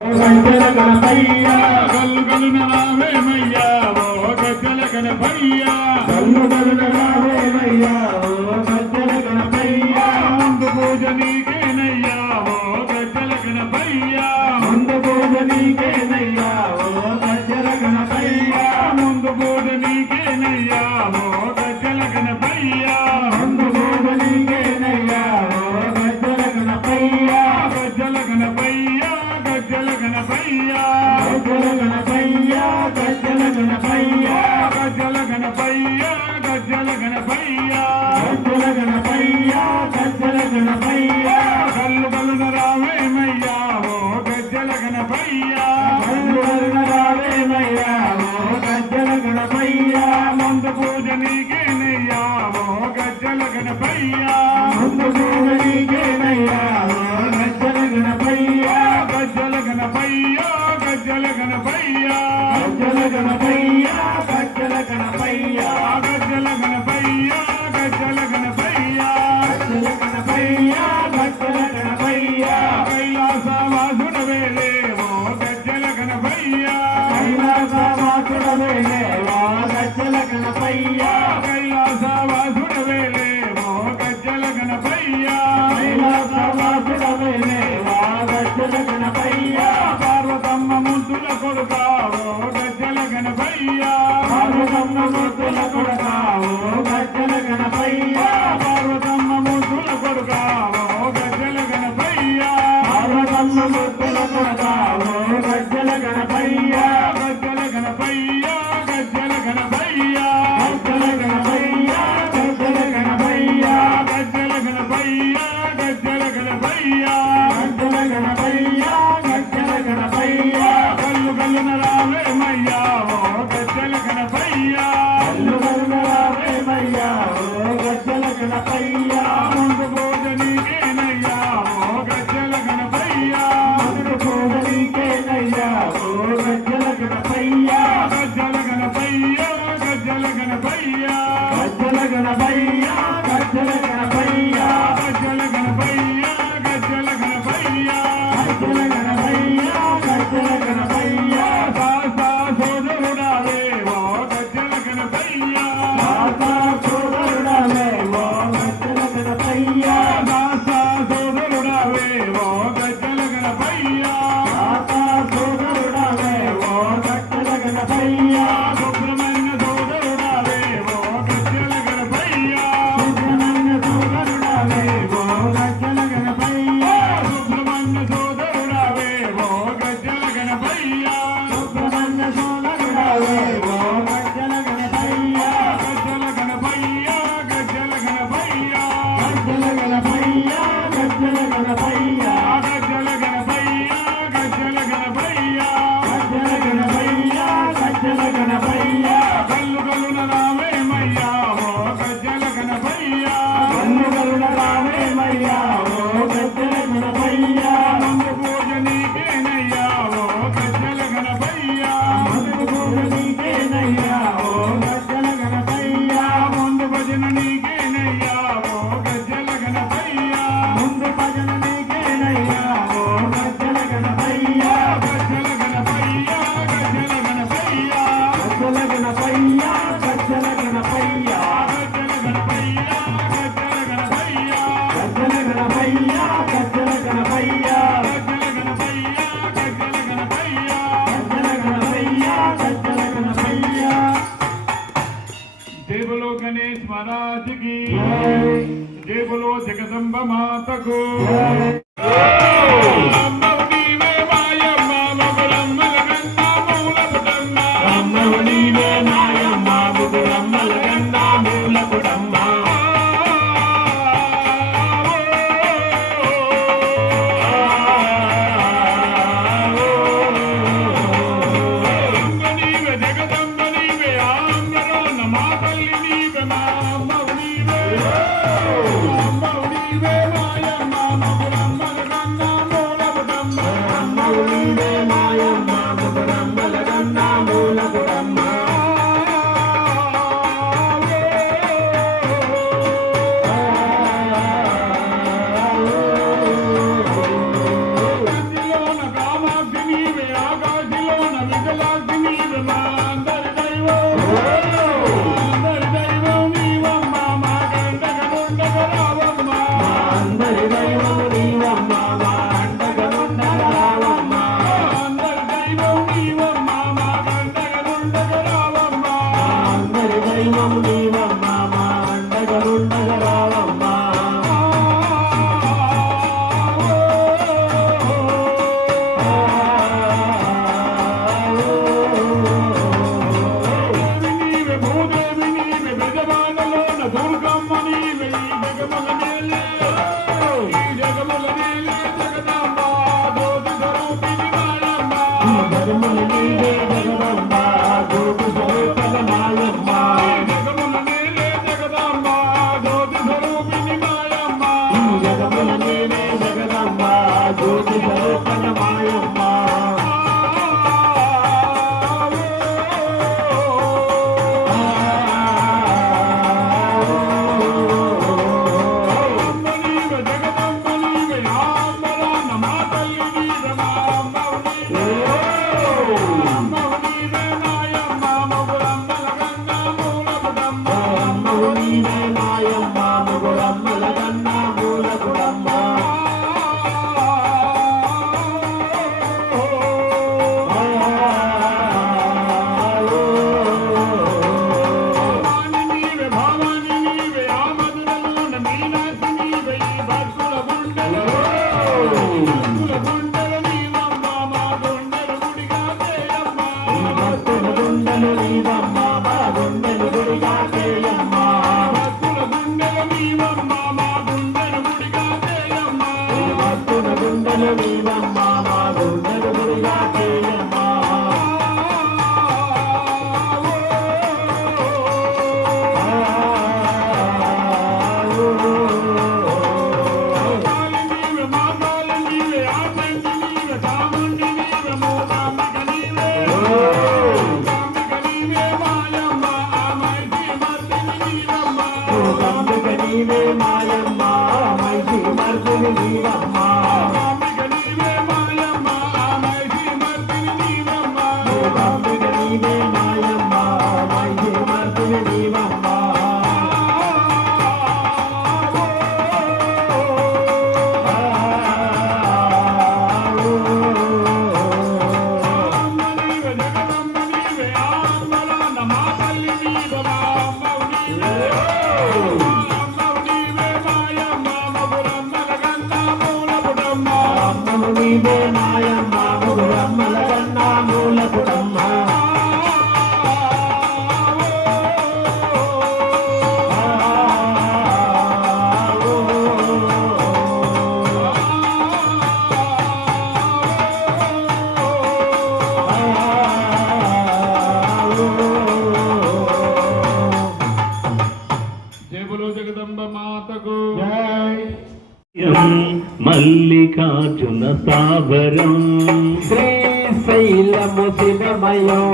గజ్జల గణపయ్య గల్లు గల్లున రావేమయ్యా ఓ గజ్జల గణపయ్య గల్లు గల్లున రావేమయ్యా ఓ గజ్జల గణపయ్య ముందు పూజ నీకేనయ్యా ఓ గజ్జల గణపయ్య ముందు పూజ నీకేనయ్యా ఓ గజ్జల గణపయ్య ముందు పూజ నీకేనయ్యా ఓ గజ్జల గణపయ్య ముందు పూజ నీకేనయ్యా ఓ గజ్జల గణపయ్య గజ్జల గణపయ్య గజ్జల గణపయ్య గజ్జల గణపయ్య గజ్జల గణపయ్య గజ్జల గణపయ్య గజ్జల గణపయ్య గజ్జల గణపయ్య గజ్జల గణపయ్య గల్లు గల్లున రావేమయ్యా ఓ గజ్జల గణపయ్య గల్లు గల్లున రావేమయ్యా ఓ గజ్జల గణపయ్య ముందు పూజ నీకేనయ్యా ఓ గజ్జల గణపయ్య ముందు పూజ నీకేనయ్యా ఓ గజ్జల గణపయ్య గజ్జల గణపయ్య గజ్జల గణపయ్య గజ్జల గణపయ్య గజ్జల గణపయ్య గజ్జల గణపయ్య గజ్జల గణపయ్య గజ్జల గణపయ్య గజ్జల గణపయ్య కైలాసవాసుడవేలే ఓ గజ్జల గణపయ్య కైలాసవాసుడవేలే ఓ గజ్జల గణపయ్య కైలాసవాసుడవేలే ఓ గజ్జల గణపయ్య కైలాసవాసుడవేలే ఓ గజ్జల గణపయ్య పార్వతమ్మ ముద్దుల కొడుకా ఓ గజ్జల గణపయ్య పార్వతమ్మ ముద్దుల కొడుకా ఓ గజ్జల గణపయ్య పార్వతమ్మ ముద్దుల కొడుకా ఓ గజ్జల గణపయ్య పార్వతమ్మ ముద్దుల కొడుకా ఓ గజ్జల గణపయ్య గజ్జల గణపయ్య గజ్జల గణపయ్య గజ్జల గణపయ్య గజ్జల గణపయ్య గజ్జల గణపయ్య గజ్జల గణపయ్య గజ్జల గణపయ్య గజ్జల గణపయ్య గల్లు గల్లున రావేమయ్యా ఓ గజ్జల గణపయ్య గల్లు గల్లున రావేమయ్యా ఓ గజ్జల గణపయ్య ముందు పూజ నీకేనయ్యా ఓ గజ్జల గణపయ్య ముందు పూజ నీకేనయ్యా ఓ గజ్జల గణపయ్య గజ్జల గణపయ్య గజ్జల గణపయ్య గజ్జల గణపయ్య గజ్జల గణపయ్య గజ్జల గణపయ్య గజ్జల గణపయ్య గజ్జల గణపయ్య గజ్జల గణపయ్య దాసా సోదరుడావే ఓ గజ్జల గణపయ్య దాసా సోదరుడావే ఓ గజ్జల గణపయ్య దాసా సోదరుడావే ఓ గజ్జల గణపయ్య దాసా సోదరుడావే ఓ గజ్జల గణపయ్య సుబ్రహ్మణ్య సోదరుడావే ఓ గజ్జల గణపయ్య సుబ్రహ్మణ్య సోదరుడావే ఓ గజ్జల గణపయ్య సుబ్రహ్మణ్య సోదరుడావే ఓ గజ్జల గణపయ్య సుబ్రహ్మణ్య సోదరుడావే ఓ గజ్జల గణపయ్య గజ్జల గణపయ్య గజ్జల గణపయ్య గజ్జల గణపయ్య గజ్జల గణపయ్య గజ్జల గణపయ్య గజ్జల గణపయ్య గజ్జల గణపయ్య గజ్జల గణపయ్య గల్లు గల్లున రావేమయ్యా ఓ గజ్జల గణపయ్య గల్లు గల్లున రావేమయ్యా ఓ గజ్జల గణపయ్య ముందు పూజ నీకేనయ్యా ఓ గజ్జల గణపయ్య ముందు పూజ నీకేనయ్యా ఓ గజ్జల గణపయ్య ముందు భజన నీకేనయ్యా ఓ గజ్జల గణపయ్య ముందు భజన నీకేనయ్యా ఓ గజ్జల గణపయ్య గజ్జల గణపయ్య గజ్జల గణపయ్య గజ్జల గణపయ్య గజ్జల గణపయ్య గజ్జల గణపయ్య గజ్జల గణపయ్య గజ్జల గణపయ్య గజ్జల గణపయ్య గజ్జల గణపయ్య గజ్జల గణపయ్య గజ్జల గణపయ్య గజ్జల గణపయ్య जय बोलो गणेश महाराज की जय बोलो जगदम्बा माता को జగముల నీవే జగదంబ జ్యోతి స్వరూపల మాయమ్మ జగముల నీవే జగదంబ జ్యోతి స్వరూపిణి మాయమ్మ జగముల నీవే జగదంబ జ్యోతి స్వరూపల మాయమ్మ మల్లికార్జున స్థావరం శ్రీశైలము శివమయం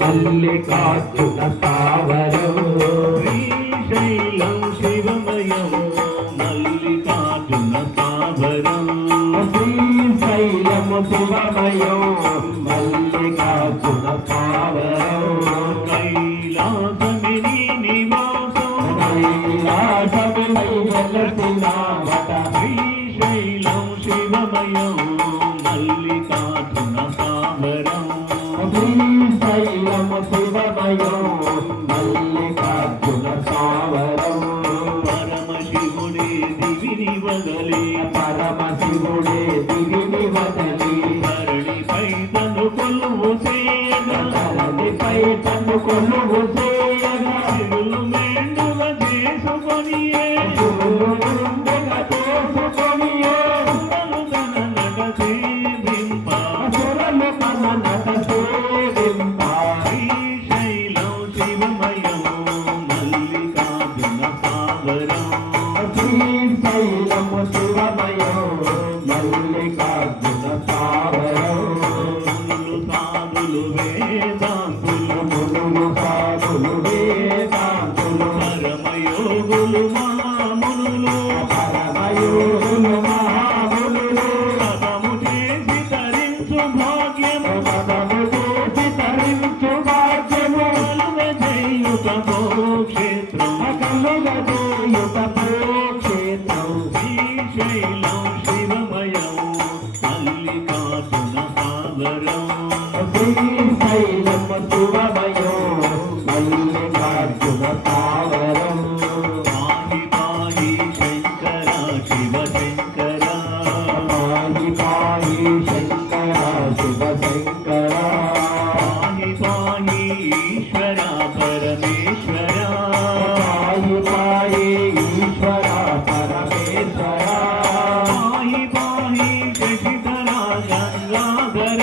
మల్లికార్జున స్థావరం శ్రీశైలం శివమయం మల్లికార్జున స్థావరం శ్రీశైలము శివమయం మల్లికార్జున స్థావరం కైలాసమిని నివాసం కైలాసమిని వెలసినావట శ్రీశైలం శివమయం మల్లికార్జున స్థావరం శ్రీశైలము శివమయం మల్లికార్జున స్థావరం పరమశివుడే దివిని వదలి పరమశివుడే దివిని వదలి ధరణిపై తను కొలువు చేయగా ధరణిపై తను కొలువు చేయగా శివులు మెండుగ చేసుకొనియే శివుడుగా చేసుకొనియే సురలు తన నట సేవింప సురలు తన నట సేవింప శ్రీశైలం శివమయం మల్లికార్జున స్థావరం శ్రీశైలము శివమయం మల్లికార్జున స్థావరం మునులు సాధులు వేదాంతులు మునులు సాధులు వేదాంతులు పరమయోగులు మహామునులు పరమయోగులు మహామునులు పదము చేసి తరించు భాగ్యము పదము చేసి తరించు భాగ్యము కలుగ చేయుట క్షేత్రం కలుగ చేయుట క్షేత్రం శ్రీశైలం శివమయం మల్లికార్జున స్థావరం శ్రీశైలము శివమయం మల్లికార్జున స్థావరం పాహి పాహి శంకర శివ శంకర పాహి పాహి శంకర శివ శంకర పాహి పాహి ఈశ్వర పరమేశ్వర పాహి పాహి ఈశ్వర పరమేశ్వర పాహి పాహి శశిధర గంగాధర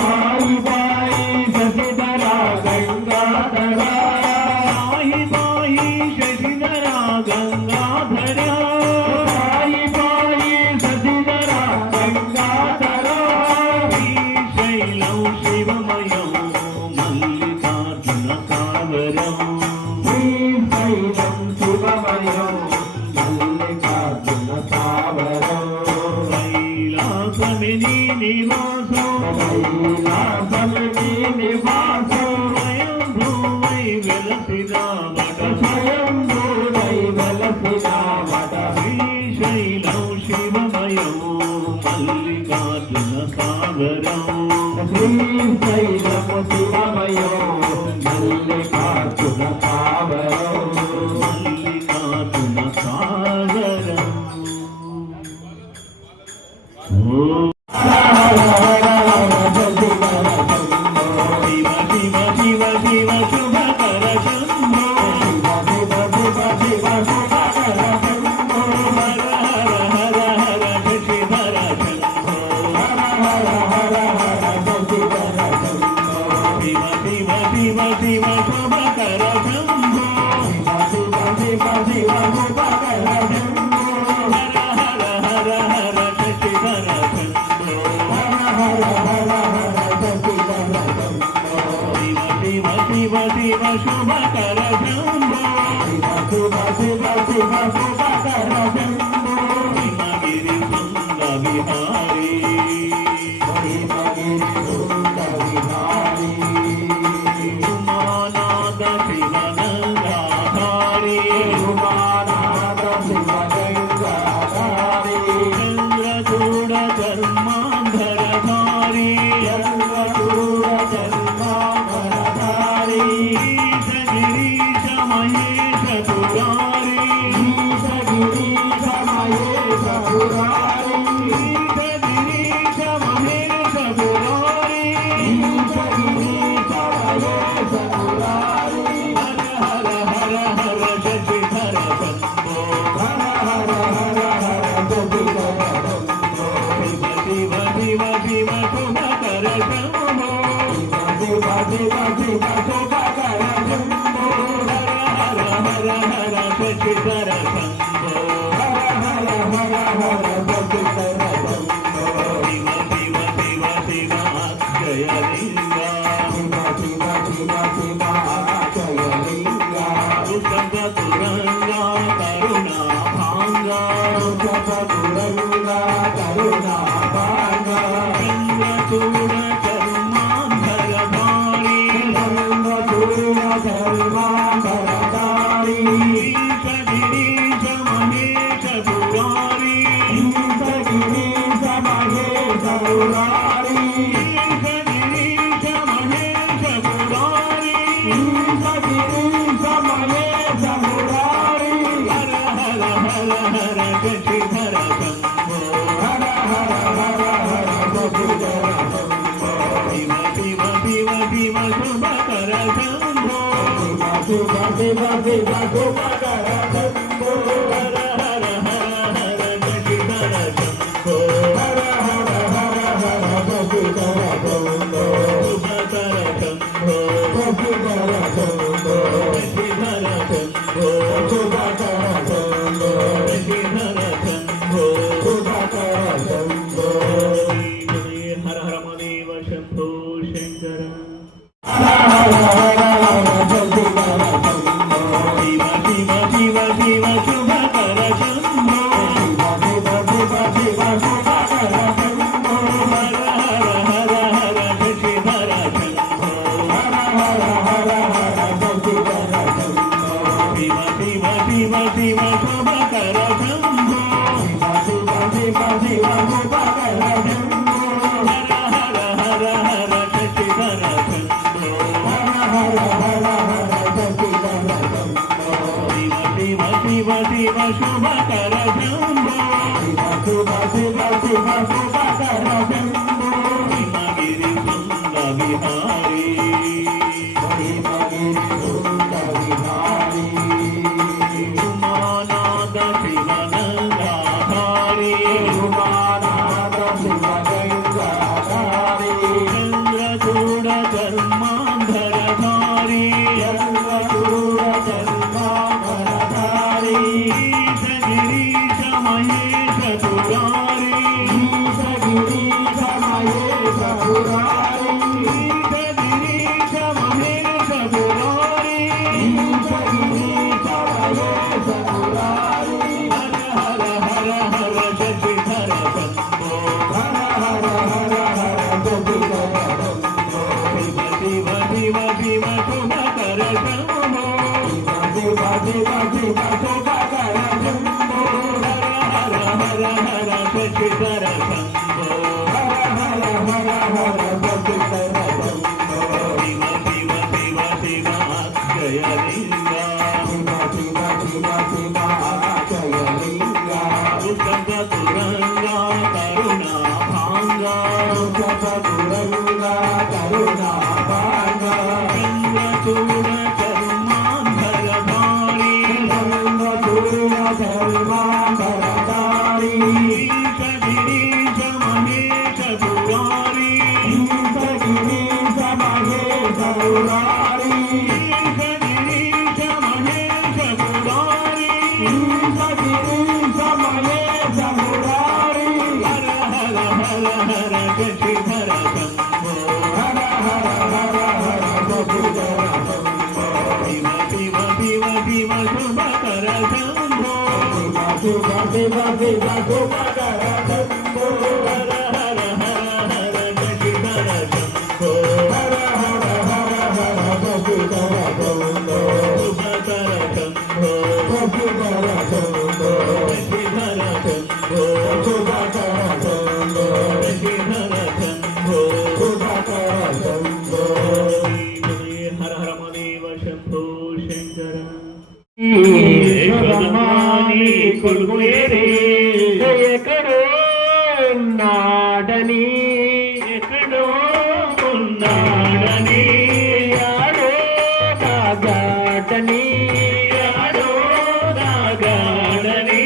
పాహి కైలాసముని నివాసం స్వయంభూవై వెలసినావట స్వయంభూవై వెలసినావట శ్రీశైలం శివమయం మల్లికార్జున సాగరం శ్రీశైలము శివమయో మల్లికార్జున సాగరం మల్లికార్జున సాగరం శివ శివ శివ శివ శుభకర శంభో హర హర హర హర శశిధర శంభో శివ శివ శివ శివ శుభకర శంభో హర హర హర హర శశిధర శంభో శివ శివ శివ శివ శుభకర శంభో హిమగిరి శృంగ విహారీ ఉమానాద శివనందాధారీ చంద్రచూడ చర్మాంధరధారీ ఈశ గిరీశ మహేశ పురారీ ఈశ గిరీశ మహేశ పురారీ హర హర హర హర శశిధర శంభో శివ శివ శివ శివ శుభకర శంభో హర హర హర హర శశిధర శంభో శివ శివ శివ శివ అక్షయలింగ ఋషభ తురంగ కరుణా భాంగ చంద్రచూడ చర్మాంధరధారీ ఈశ గిరీశ మహేశ పురారీ ఈశ గిరీశ మహేశ పురారీ హర హర హర హర శశిధర శంభో శివ శివ శివ శివ శుభకర శంభో హర హర హర హర శశిధర శంభో శుభకర శంభో శశిధర శంభో శశిధర శంభో హర హర మదేవ శంభో శంకర శివ శివ శివ శివ శుభకర శంభో హర హర హర హర శశిధర శంభో శివ శివ శివ శివ శుభకర శంభో హర హర హర హర శశిధర శంభో శివ శివ శివ శివ శుభకర శంభో హిమగిరి శృంగ విహారీ ఉమానాద శివనందాధారీ చంద్రచూడ చర్మాంధరధారీ ఈశ గిరీశ మహేశ పురారీ ఈశ గిరీశ మహేశ పురారీ హర హర హర హర శశిధర శంభో కరుణా కరుణా భాగా చంద్రచూడ చర్మాంబరధారి చంద్రచూడ చర్మాంబరధారి గిరీశ మహేశ పురారి గిరీశ మహేశ పురారి గిరీశ మహేశ పురారి గిరీశ మహేశ పురారి హర హర హర హర శశిధర శంభో హర హర హర హర శశిధర శివ శివ శివ శివ శుభకర శంభో శివ శివ శివ శుభకర శంభో హర హర హర హర శశిధర శంభో హర హర హర హర శశిధర శంభో శుభకర శంభో శశిధర శంభో శశిధర శంభో శుభకర శంభో శశిధర శంభో శుభకర శంభో హర హర మదేవ శంభో శంకర యశోదమ్మాని కొడుకు ఏరే ఎక్కడో నాడని ఎక్కడో ఉన్నాడని యాడో నాగాడని యాడో దాగాడని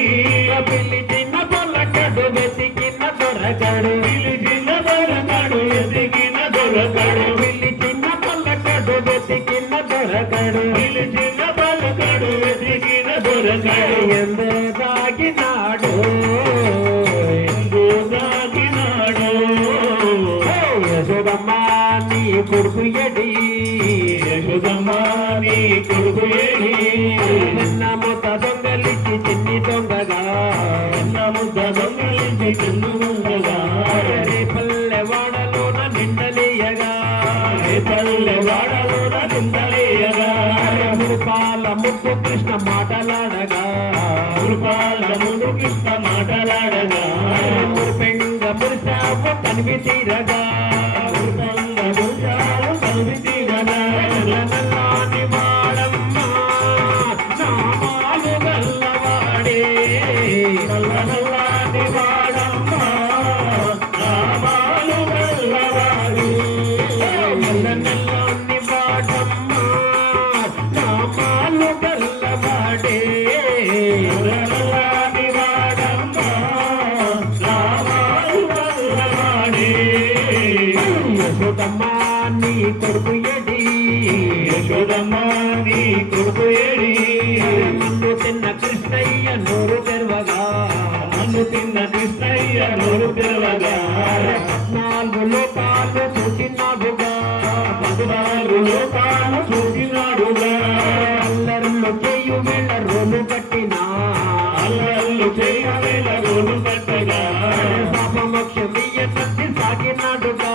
పిలిచిన పొలకడు వెతికిన దొరకడు పిలిచిన దొరకడు ఎదిగిన దొరకడు పిలిచిన పొలకడు వెతికిన దొరకడు పిలిచిన పలకడు ఎదిగిన దొరకడు ఎందు దాగినాడు ఎందు దాగినాడు యశోదమ్మ నీ కొడుకు ఎడి యశోదమ్మ నీ కొడుకు ఏడి నిన్న మొత్త దొంగలిచ్చి చిన్ని దొంగగా చిన్న ముద్ద దొంగలించి కిందుగా రే పల్లె వాడలోన నిండలేయగా ఏ పల్లె వాడలోన నిందలేయగా మురుపాల ముద్దు కృష్ణ మాటలాడగా గురుపాల ముందు కృష్ణ మాటలాడగా మురిపెంగ మురిసావు కనివి తీరగా గురుపంగ గురుచాలు కలిసి తీరగా నల్లాని వాడమ్మ నామాలు గల్లవాడే నల్లనల్లాని వాడమ్మ నామాలు గల్లవాడు నల్లాని వాడమ్మ నామాలు గల్లవాడే నల్లనల్లాని వాడమ్మ నామాలు గల్లవాడే యశోదమ్మ నీ కొడుకు ఎడి యశోదమ్మ నీ కొడుకు ఏడి నన్ను తిన్న కృష్ణయ్య నోరు తెరవగా నన్ను తిన్న కృష్ణయ్య నోరు తెరవగా 14 లోకాలు చూసినావుగా 14 లోకాలు చూసినాడుగా అల్లర్లు చేయు వేళ రోలు కట్టినా అల్లల్లు చేయవేల రోడ్డు కట్టగా పాపమోక్షమీయ సత్తి సాగినాడుగా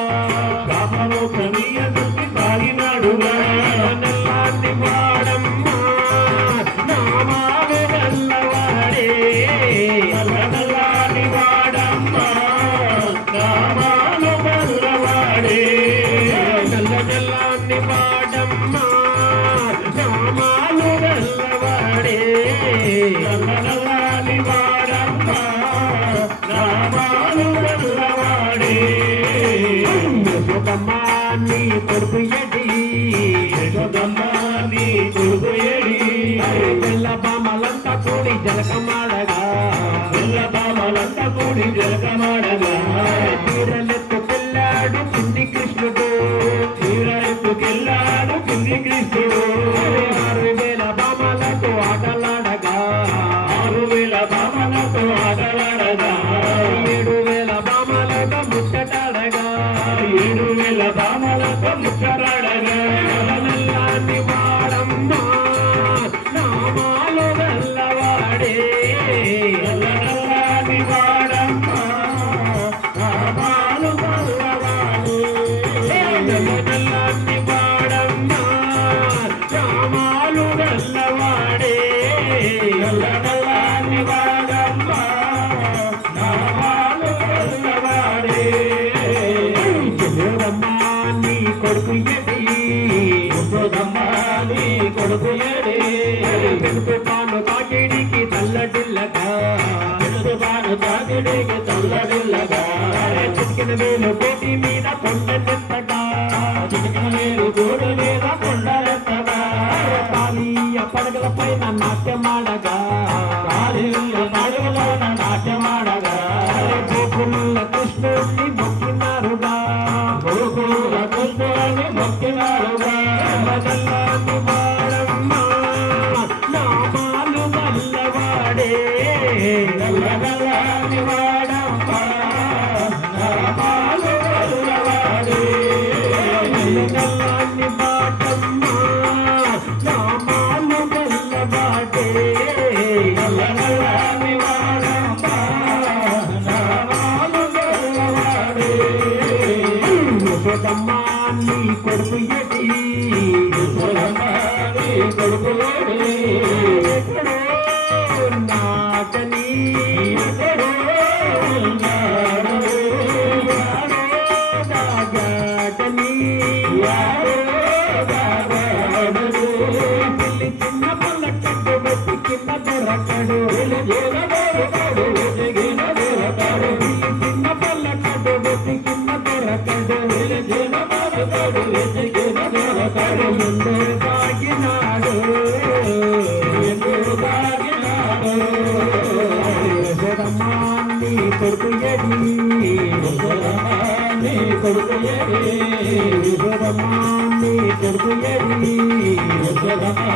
శాపము కనీయ దుఃఖి సాగినాడుగా నల్లాని వాడమ్మ నామాలు గల్లవాడే నల్లనల్లాని వాడమ్మ నామాలు గల్లవాడే నల్లాని వాడమ్మ నామాలు గల్లవాడే నల్లనల్లాని వాడమ్మ నామాలు గల్లవాడే యశోదమ్మ నీ కొడుకు ఎడి యశోదమ్మ నీ కొడుకు ఏడి పిల్ల బామలంతా కూడి జలకమాడగా పిల్లబామలంతా కూడి జలకమాడగా చీరలెత్తు పిల్లాడు కింది కృష్ణుడు చీరెత్తుకెళ్ళాడు కింది కృష్ణుడు 6000 బామలతో ఆటలాడగా 6000 బామలతో ఆటలాడగా 7000 బామలతో ముచ్చటాడగా 7000 బామలతో ముచ్చటాడగా నల్లాని వాడమ్మ నామాలు గల్లవాడే నల్లనల్లాని వాడమ్మ నామాలు గల్లవాడే నల్లాని వాడమ్మ నామాలు గల్లవాడే నల్లనల్లాని వాడమ్మ నామాలు గల్లవాడే యశోదమ్మ నీ కొడుకు ఎడి యశోదమ్మ నీ కొడుకు ఏడి పెడుతు పాను తాకిడికి తల్లడిల్లగా పాను తాకిడికి తల్లడిల్లగా చిక్కిన వేలు కోటి మీద కొండ ముద్దు అని మొక్కినారుగా నల్లనల్లని వాడమ్మ నామాలు వల్లవాడే నల్లనల్లని వాడమ్మ నామాలు వల్లవాడే నల్లని బాటమ్మ నామాలు వల్లవాడే నల్లనల్లని వాడమ్మ నామాలు వల్లవాడే యశోదమ్మ నీ కొడుకు ఎడి యశోదమ్మ నీ కొడుకు ఎడి ఎక్కడో నాటని ఎక్కడో ఉన్నాడు యాడో దాగాటని యాడో దాగాడు పిల్లి చిన్న పల్లకట్టు వెతికిన దొరకడు వెలిగిన దొరకడు వెలిగిన దొరకడు పిల్లి చిన్న పల్లకట్టు వెతికిన దొరకడు వెలిగిన దొరకడు వెలిగిన దొరకడు ముందు సాగినాడు ఎందుకు తాగినాడు యశోదమ్మ నీ కొడుకు ఎడి యశోదమ్మ నీ కొడుకు ఎడి యశోదమ్మ నీ కొడుకు ఎడి యశోదమ్మ